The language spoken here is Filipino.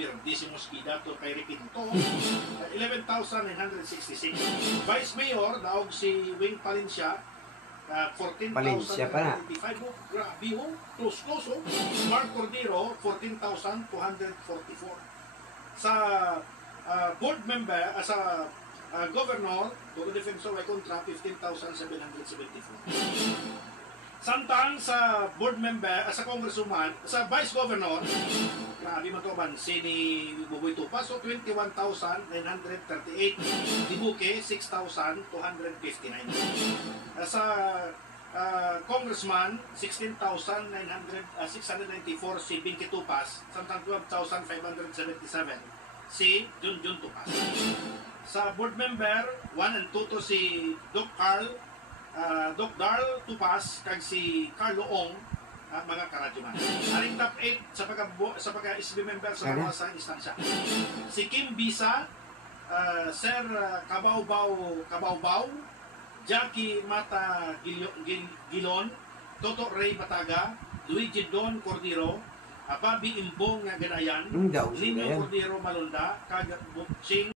Birdísimos Kidato kay Requinto, 11,966. Vice Mayor, daog si Wing Palencia, 14,085. Grabe ho, close. Mark Cordero, 14,244. Sa board member, sa governor, Dugo Defensor ay kontra, 15,774. Samtang sa board member, sa congresswoman, sa vice governor, grabe man to man, si ni Buboy Tupas, so 21,938. Di Buke, 6,259. Sa congressman, 16,694 si Binky Tupas, samtang 12,577 si Junjun Tupas. Sa board member, 1 and 2 to si Doc Darl Tupas kag si Carlo Ong, mga karadyoman. Aring top 8 sa pagka-SB member sa mga sa instansya. Si Kim Bisa, Sir Kabawbaw, Jackie Mata Gilon, Toto Ray Bataga, Luigi Don Cordero, Bobby Imbong nga Ganayan, Nino Cordero Malunda, kag Bukching